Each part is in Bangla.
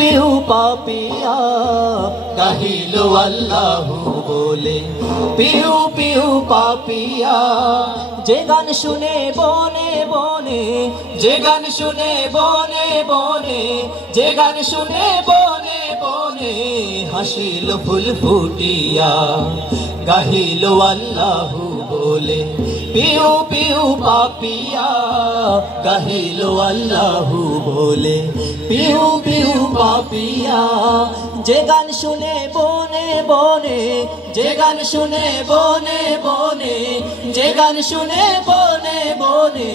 পিউ পাপিয়া গাহিলো আল্লাহু বলে, পিউ পিউ পাপিয়া। যে গান শুনে বনে বনে, যে গান শুনে বনে বনে, যে গান শুনে বনে বনে, হাসিল ফুল ফুটিয়া গাহিলো আল্লাহু বলে, পিউ পিউ পাপিয়া গাহিলো আল্লাহু বলে, পিউ পিউ পাপিয়া। যে গান শুনে বনে বনে, যে গান শুনে বনে বনে, যে গান শুনে বনে বনে,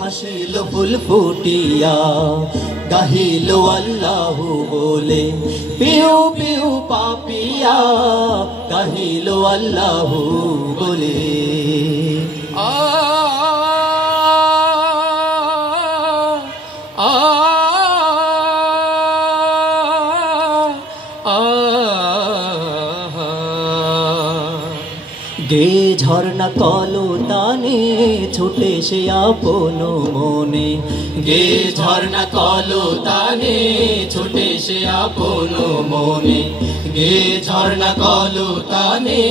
হাসিল ফুল ফুটিয়া গাহিলো আল্লাহু বলে, পিউ পিউ পাপিয়া গাহিলো আল্লাহু বলে। গে ঝর্ণা কলতানে ছুটে সে আপন মনে, গে ঝর্ণা কলতানে ছুটে সে আপন মনে, গে ঝর্ণা কলতানে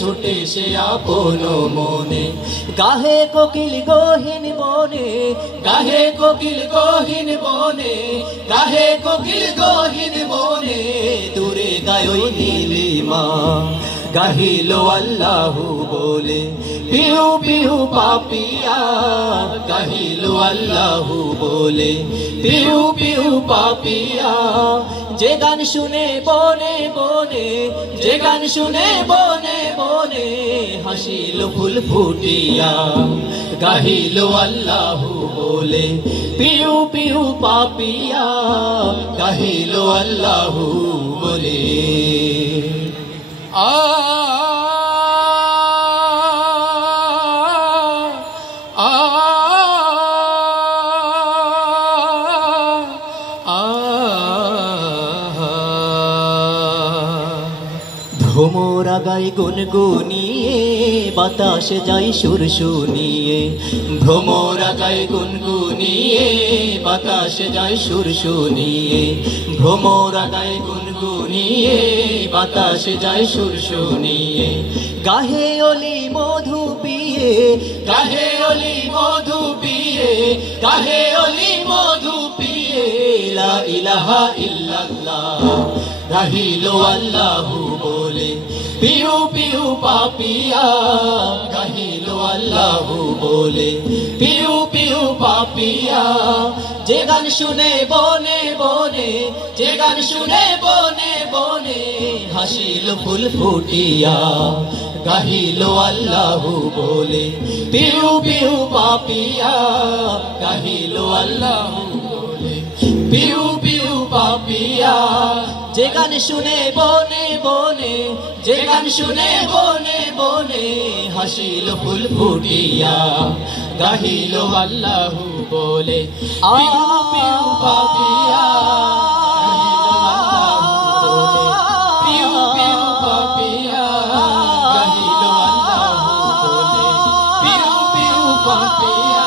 ছুটে সে আপন মনে। গাহে কোকিল গহীন বনে, গাহে কোকিল গহীন বনে, গাহে কোকিল গহীন বনে, দূরে গায় ওই নীলিমা গাহিলো আল্লাহু বলে, পিউ পিউ পাপিয়া গাহিলো আল্লাহু বলে, পিউ পিউ পাপিয়া। যে গান শুনে বনে বনে, যে গান শুনে বনে বনে, হাসিল ফুল ফুটিয়া গাহিলো আল্লাহু বলে, পিউ পিউ পাপিয়া গাহিলো আল্লাহু বলে। ভ্রমরা গাই গুনগুনিয়ে বাতাসে যাই সুর শুনিয়ে, ভ্রমরা গাই গুনগুনিয়ে বাতাসে যাই সুর শুনিয়ে, ভ্রমরা গাই গুনগুনিয়ে বাতাসে যাই সুর শুনিয়ে। গাহে অলি মধু পিয়ে, গাহে অলি মধু পিয়ে, গাহে অলি মধু পিয়ে, লা ইলাহা ইল্লাল্লাহ গাহিলো আল্লাহু বলে, পিউ পিউ পাপিয়া গাহিলো আল্লাহু বলে, পিউ পিউ পাপিয়া। যে গান শুনে বনে বনে, যে গান শুনে বনে বনে, হাসিল ফুল ফুটিয়া গাহিলো আল্লাহু বলে, পিউ পিউ পাপিয়া গাহিলো আল্লাহু বলে, পিউ পিউ পাপিয়া। যে গান শুনে বনে বনে, যে গান শুনে বনে বনে, হাসিল ফুল ফুটিয়া গাহিলো আল্লাহু বলে, পিউ পিউ পাপিয়া গাহিলো আল্লাহু বলে, পিউ পিউ পাপিয়া।